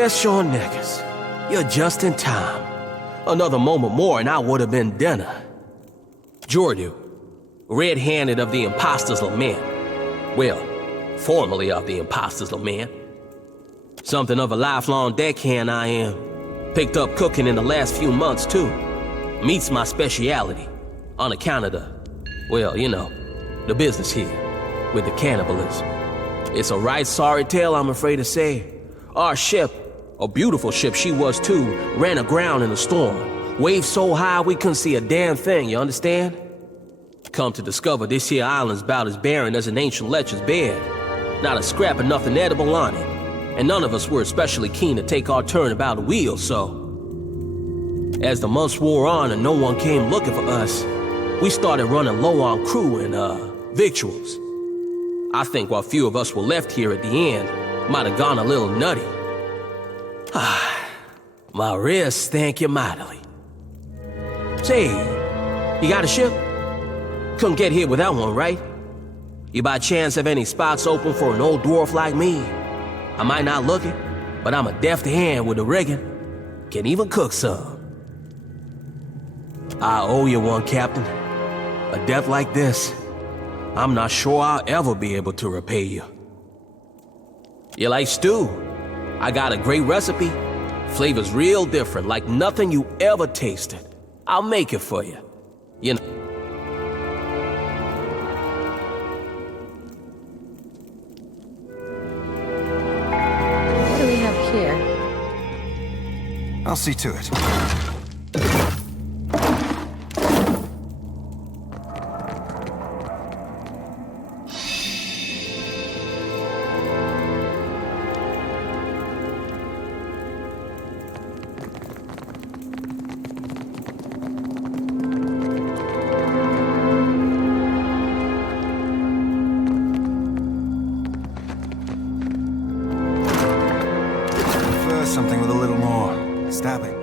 Bless your niggas. You're just in time. Another moment more and I would have been dinner. Jordu, red-handed of the Imposter's Lament. Well, formerly of the Imposter's Lament. Something of a lifelong deckhand I am. Picked up cooking in the last few months too. Meat's my speciality. On account of the business here. With the cannibalism. It's a right sorry tale, I'm afraid to say. Our ship, a beautiful ship she was too, ran aground in a storm. Waves so high we couldn't see a damn thing, you understand? Come to discover this here island's about as barren as an ancient lecher's bed. Not a scrap of nothing edible on it. And none of us were especially keen to take our turn about the wheel, so... As the months wore on and no one came looking for us, we started running low on crew and, victuals. I think what few of us were left here at the end might have gone a little nutty. My wrists thank you mightily. Say, you got a ship? Couldn't get here without one, right? You by chance have any spots open for an old dwarf like me? I might not look it, but I'm a deft hand with the rigging. Can even cook some. I owe you one, Captain. A death like this, I'm not sure I'll ever be able to repay you. You like stew? I got a great recipe. Flavor's real different, like nothing you ever tasted. I'll make it for you. You know. What do we have here? I'll see to it. Something with a little more stabbing.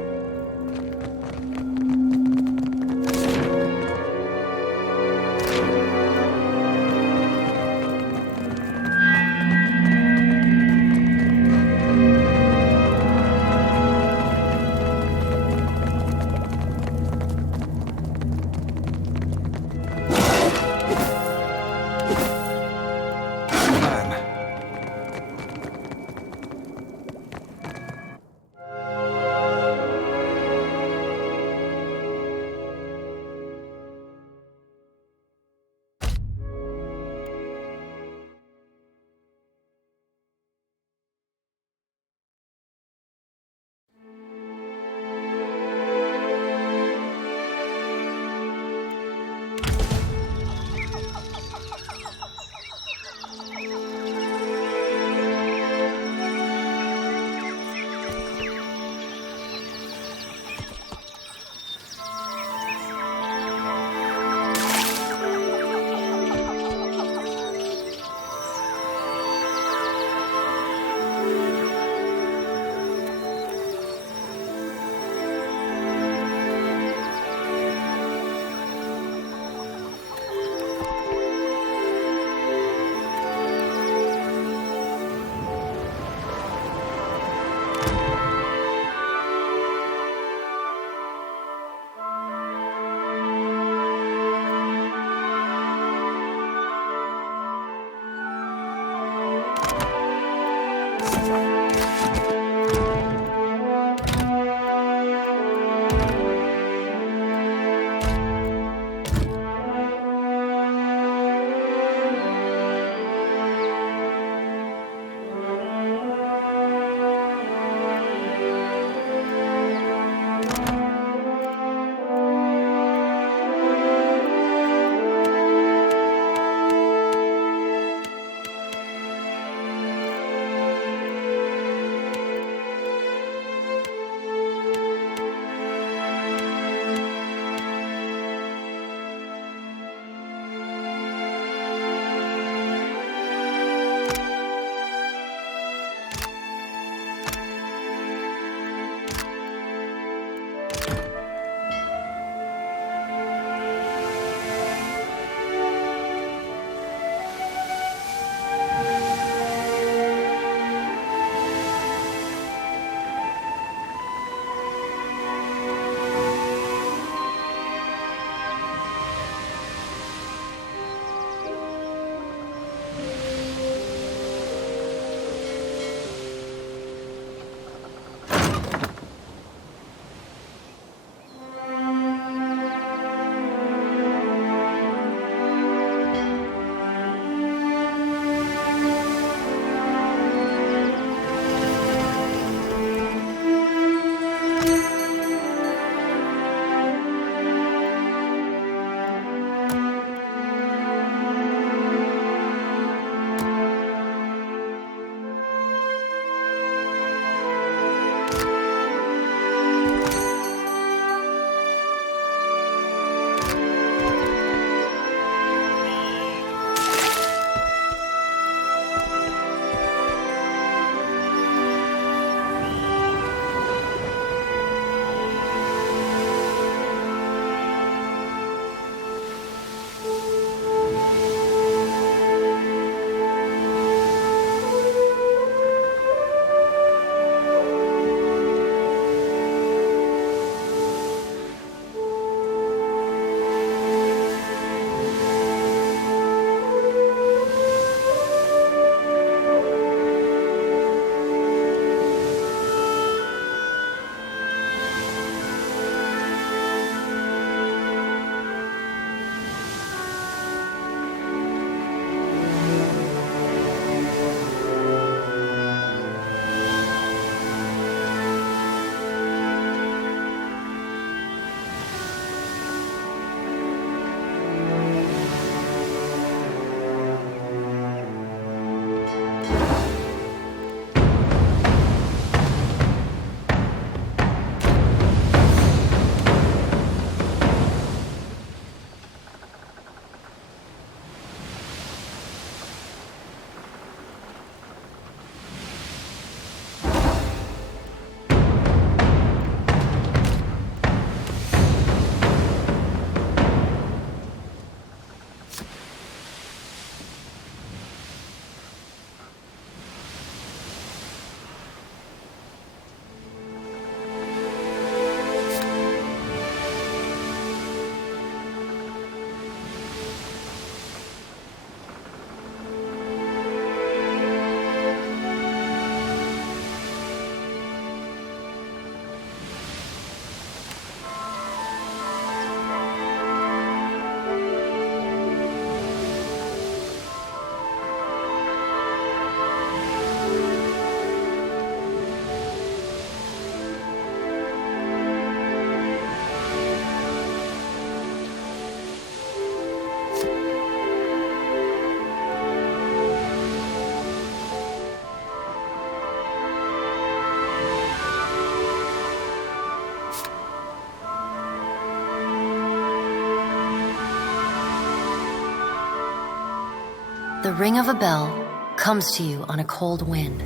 The ring of a bell comes to you on a cold wind.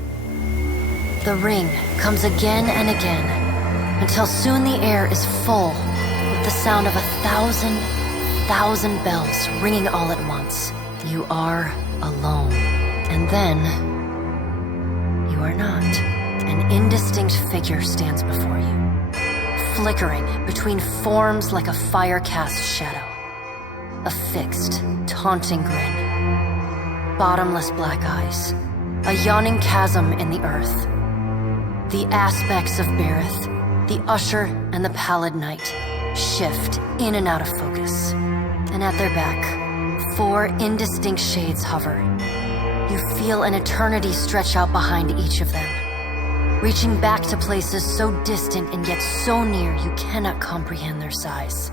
The ring comes again and again, until soon the air is full with the sound of 1,000 bells ringing all at once. You are alone. And then, you are not. An indistinct figure stands before you, flickering between forms like a fire-cast shadow. A fixed, taunting grin. Bottomless black eyes. A yawning chasm in the earth. The aspects of Berith, the Usher and the Pallid Knight, shift in and out of focus. And at their back, 4 indistinct shades hover. You feel an eternity stretch out behind each of them, reaching back to places so distant and yet so near you cannot comprehend their size.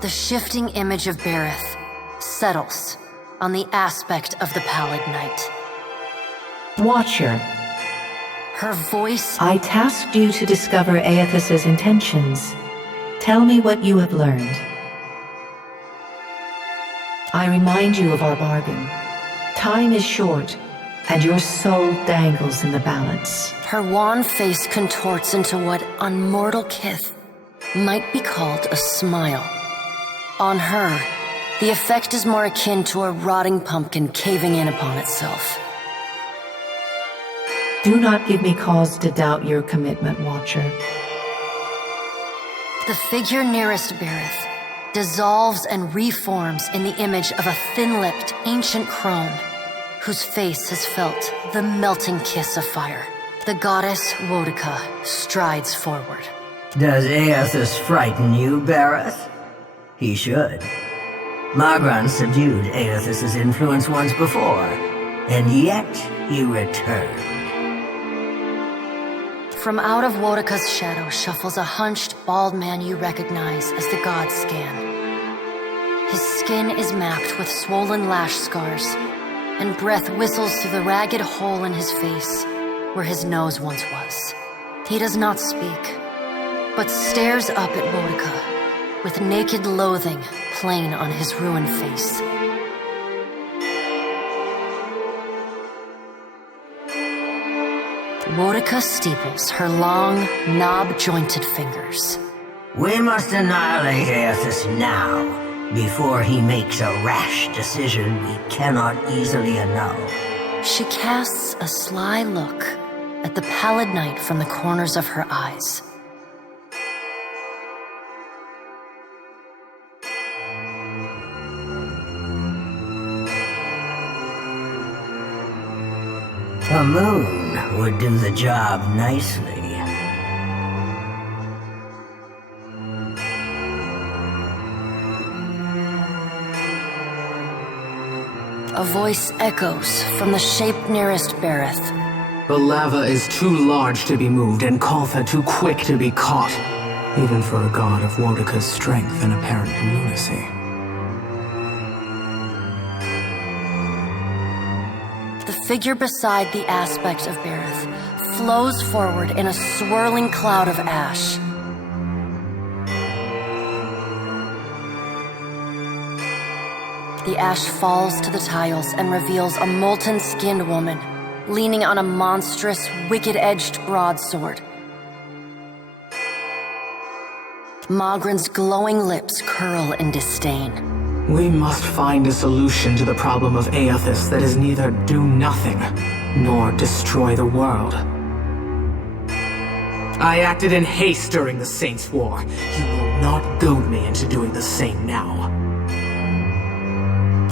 The shifting image of Berith settles on the aspect of the Pallid Knight. Watcher, Her voice... I tasked you to discover Aethys's intentions. Tell me what you have learned. I remind you of our bargain. Time is short, and your soul dangles in the balance. Her wan face contorts into what, on mortal kith, might be called a smile. On her, the effect is more akin to a rotting pumpkin caving in upon itself. Do not give me cause to doubt your commitment, Watcher. The figure nearest Berith dissolves and reforms in the image of a thin-lipped, ancient crone whose face has felt the melting kiss of fire. The goddess Wodica strides forward. Does Aethys frighten you, Berith? He should. Magran subdued Aethys's influence once before, and yet he returned. From out of Wodica's shadow shuffles a hunched, bald man you recognize as the god Scan. His skin is mapped with swollen lash scars, and breath whistles through the ragged hole in his face where his nose once was. He does not speak, but stares up at Wodica with naked loathing plain on his ruined face. Wodica steeples her long, knob-jointed fingers. We must annihilate Aethys now, before he makes a rash decision we cannot easily annul. She casts a sly look at the Pallid Knight from the corners of her eyes. A moon would do the job nicely. A voice echoes from the shape nearest Berith. The lava is too large to be moved and Kaltha too quick to be caught, even for a god of Wodica's strength and apparent lunacy. The figure beside the aspect of Berith flows forward in a swirling cloud of ash. The ash falls to the tiles and reveals a molten-skinned woman leaning on a monstrous, wicked-edged broadsword. Magran's glowing lips curl in disdain. We must find a solution to the problem of Aethys that is neither do nothing, nor destroy the world. I acted in haste during the Saints' War. You will not goad me into doing the same now.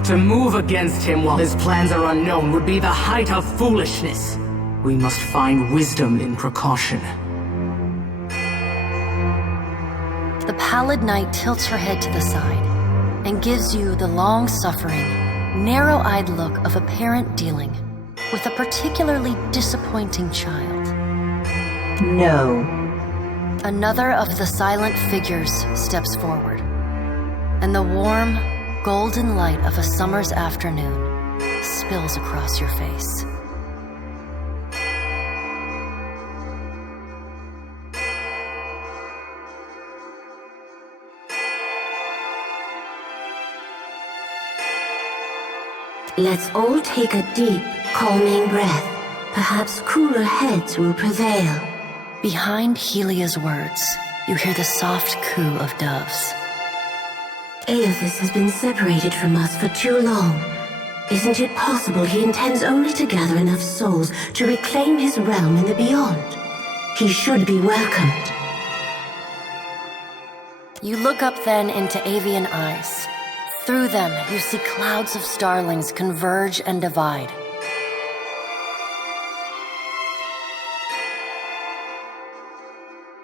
To move against him while his plans are unknown would be the height of foolishness. We must find wisdom in precaution. The Pallid Knight tilts her head to the side and gives you the long-suffering, narrow-eyed look of a parent dealing with a particularly disappointing child. No. Another of the silent figures steps forward, and the warm, golden light of a summer's afternoon spills across your face. Let's all take a deep, calming breath. Perhaps cooler heads will prevail. Behind Helia's words, you hear the soft coo of doves. Aethys has been separated from us for too long. Isn't it possible he intends only to gather enough souls to reclaim his realm in the beyond? He should be welcomed. You look up then into avian eyes. Through them, you see clouds of starlings converge and divide.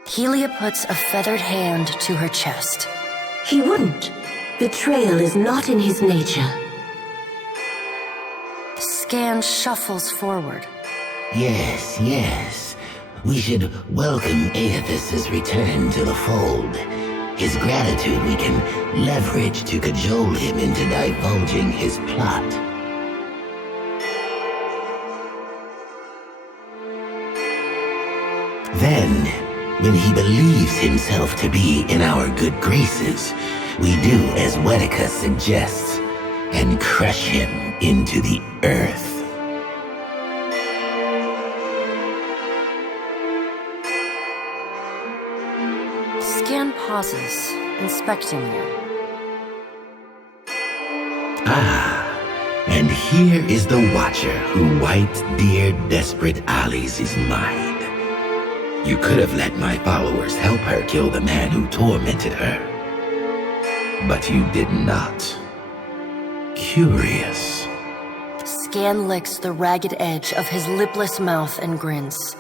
Helia puts a feathered hand to her chest. He wouldn't. Betrayal is not in his nature. Scan shuffles forward. Yes, yes. We should welcome Aethys' return to the fold. His gratitude we can leverage to cajole him into divulging his plot. Then, when he believes himself to be in our good graces, we do as Wedica suggests, and crush him into the earth. Scan pauses, inspecting you. And here is the Watcher who wiped dear desperate Alice's mind. You could have let my followers help her kill the man who tormented her. But you did not. Curious. Scan licks the ragged edge of his lipless mouth and grins,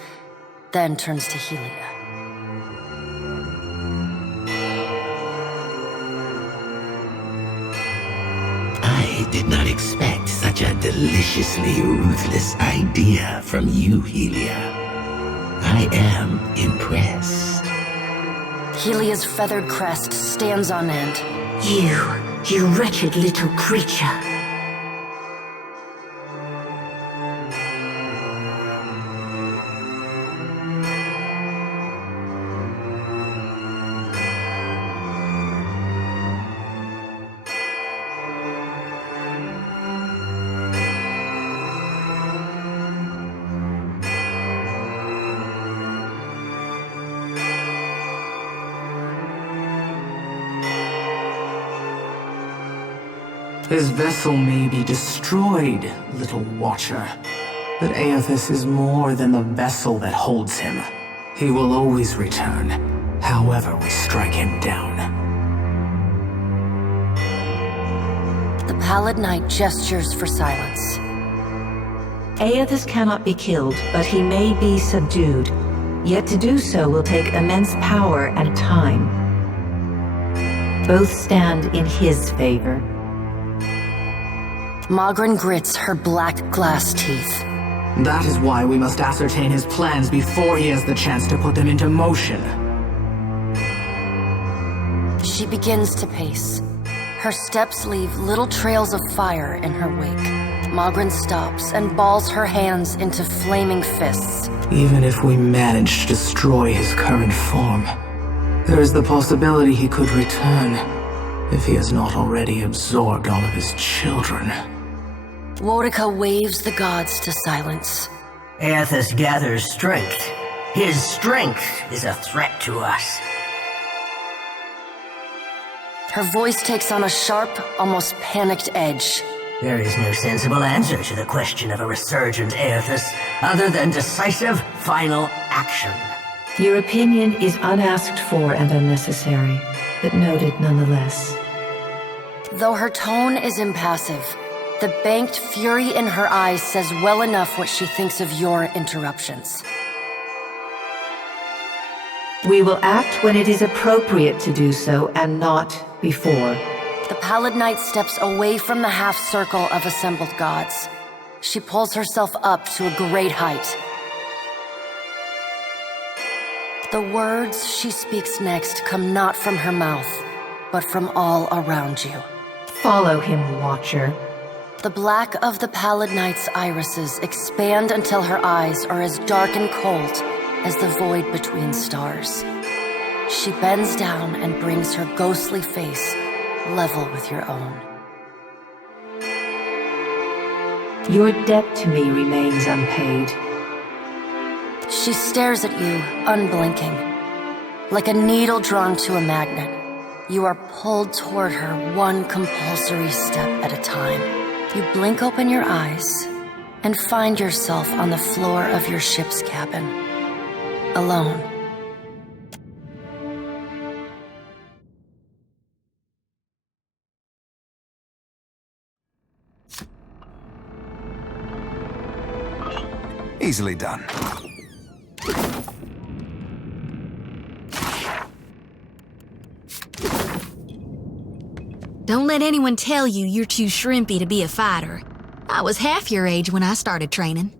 then turns to Helia. I did not expect such a deliciously ruthless idea from you, Helia. I am impressed. Helia's feathered crest stands on end. You wretched little creature. His vessel may be destroyed, little Watcher, but Aethys is more than the vessel that holds him. He will always return, however we strike him down. The Pallid Knight gestures for silence. Aethys cannot be killed, but he may be subdued. Yet to do so will take immense power and time. Both stand in his favor. Magran grits her black glass teeth. That is why we must ascertain his plans before he has the chance to put them into motion. She begins to pace. Her steps leave little trails of fire in her wake. Magran stops and balls her hands into flaming fists. Even if we manage to destroy his current form, there is the possibility he could return, if he has not already absorbed all of his children. Wodica waves the gods to silence. Aethys gathers strength. His strength is a threat to us. Her voice takes on a sharp, almost panicked edge. There is no sensible answer to the question of a resurgent Aethys, other than decisive, final action. Your opinion is unasked for and unnecessary, but noted nonetheless. Though her tone is impassive, the banked fury in her eyes says well enough what she thinks of your interruptions. We will act when it is appropriate to do so, and not before. The Pallid Knight steps away from the half-circle of assembled gods. She pulls herself up to a great height. The words she speaks next come not from her mouth, but from all around you. Follow him, Watcher. The black of the Pallid Knight's irises expand until her eyes are as dark and cold as the void between stars. She bends down and brings her ghostly face level with your own. Your debt to me remains unpaid. She stares at you, unblinking. Like a needle drawn to a magnet, you are pulled toward her one compulsory step at a time. You blink open your eyes and find yourself on the floor of your ship's cabin, alone. Easily done. Don't let anyone tell you you're too shrimpy to be a fighter. I was half your age when I started training.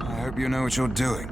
I hope you know what you're doing.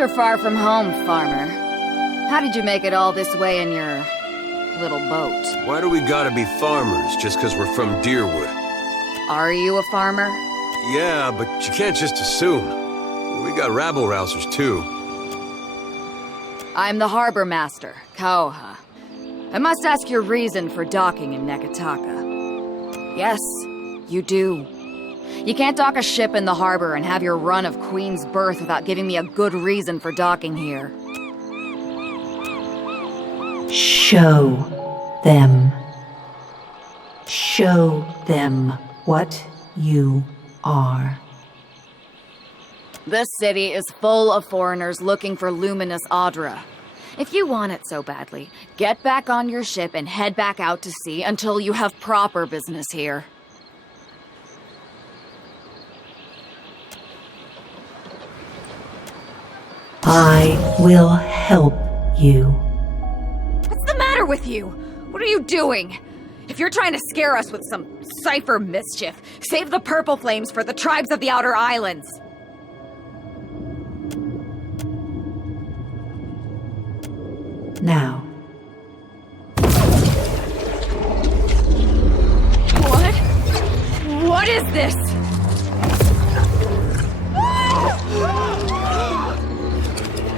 You're far from home, farmer. How did you make it all this way in your little boat? Why do we gotta be farmers just because we're from Deerwood? Are you a farmer? Yeah, but you can't just assume. We got rabble-rousers, too. I'm the harbor master, Kaoha. I must ask your reason for docking in Nekataka. Yes, you do. You can't dock a ship in the harbor and have your run of Queen's Birth without giving me a good reason for docking here. Show them. Show them what you are. This city is full of foreigners looking for luminous Audra. If you want it so badly, get back on your ship and head back out to sea until you have proper business here. I will help you. What's the matter with you? What are you doing? If you're trying to scare us with some cipher mischief, save the purple flames for the tribes of the Outer Islands. Now. What? What is this?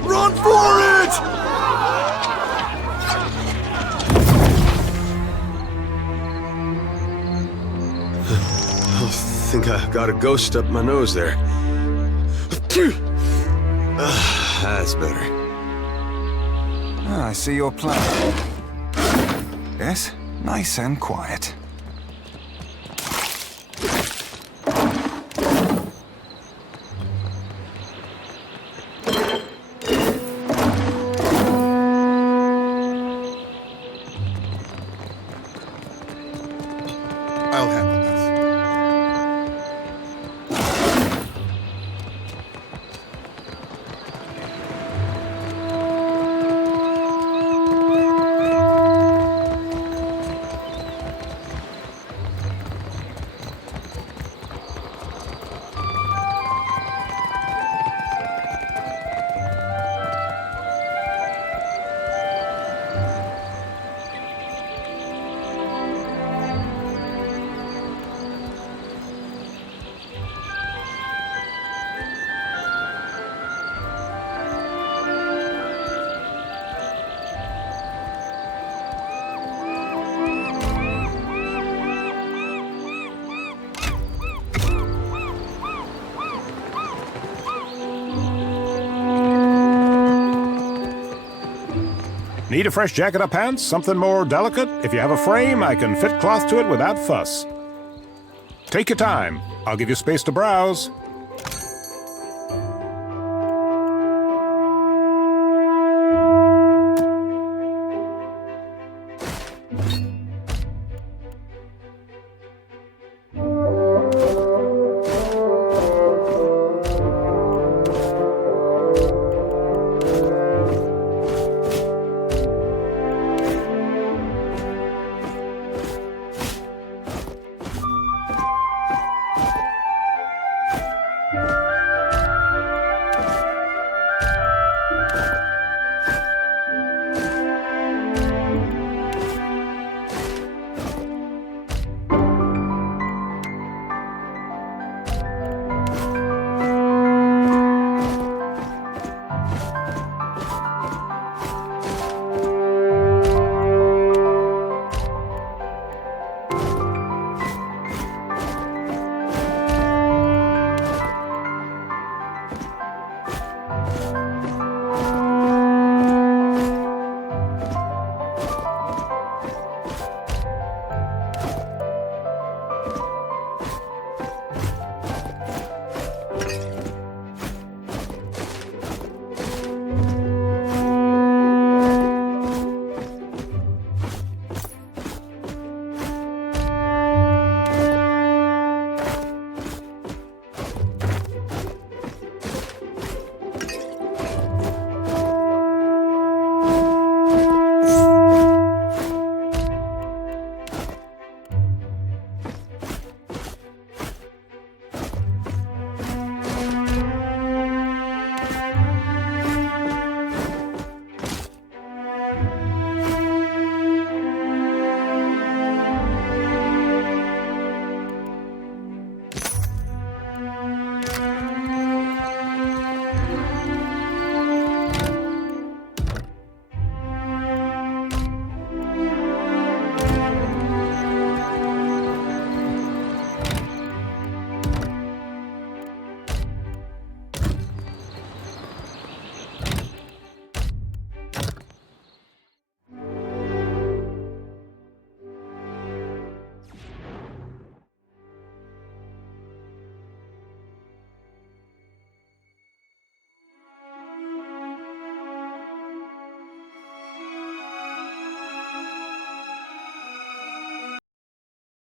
Run for it! I think I got a ghost up my nose there. That's better. Ah, I see your plan. Yes, nice and quiet. I'll handle this. Need a fresh jacket or pants? Something more delicate? If you have a frame, I can fit cloth to it without fuss. Take your time. I'll give you space to browse.